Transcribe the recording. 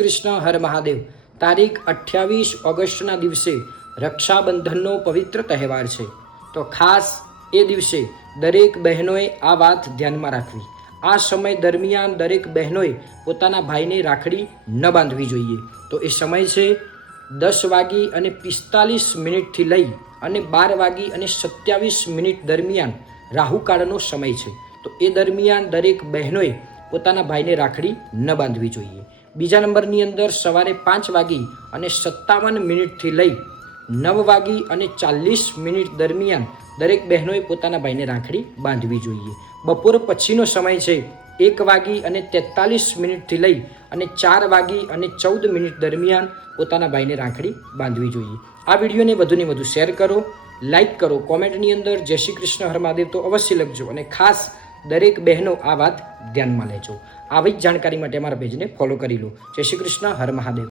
કૃષ્ણ હર મહાદેવ. તારીખ 28 ઓગસ્ટના દિવસે રક્ષાબંધનનો પવિત્ર તહેવાર છે. તો ખાસ એ દિવસે દરેક બહેનોએ આ વાત ધ્યાનમાં રાખવી. આ સમય દરમિયાન દરેક બહેનોએ પોતાના ભાઈને રાખડી ન બાંધવી જોઈએ. તો એ સમય છે 10:45 લઈ અને 12:27 દરમિયાન રાહુકાળનો સમય છે. તો એ દરમિયાન દરેક બહેનોએ પોતાના ભાઈને રાખડી ન બાંધવી જોઈએ. બીજા નંબરની અંદર સવારે 5:57 લઈ 9:40 દરમિયાન દરેક બહેનોએ પોતાના ભાઈને રાખડી બાંધવી જોઈએ. બપોર પછીનો સમય છે 1:43 લઈ અને 4:14 દરમિયાન પોતાના ભાઈને રાખડી બાંધવી જોઈએ. આ વિડીયોને વધુને વધુ શેર કરો, લાઈક કરો, કોમેન્ટની અંદર જય શ્રી કૃષ્ણ હર મહાદેવ તો અવશ્ય લખજો અને ખાસ દરેક બહેનો આ વાત ધ્યાનમાં લેજો. આવી જ જાણકારી માટે અમારા પેજને ફોલો કરી લો. જય શ્રી કૃષ્ણ હર મહાદેવ.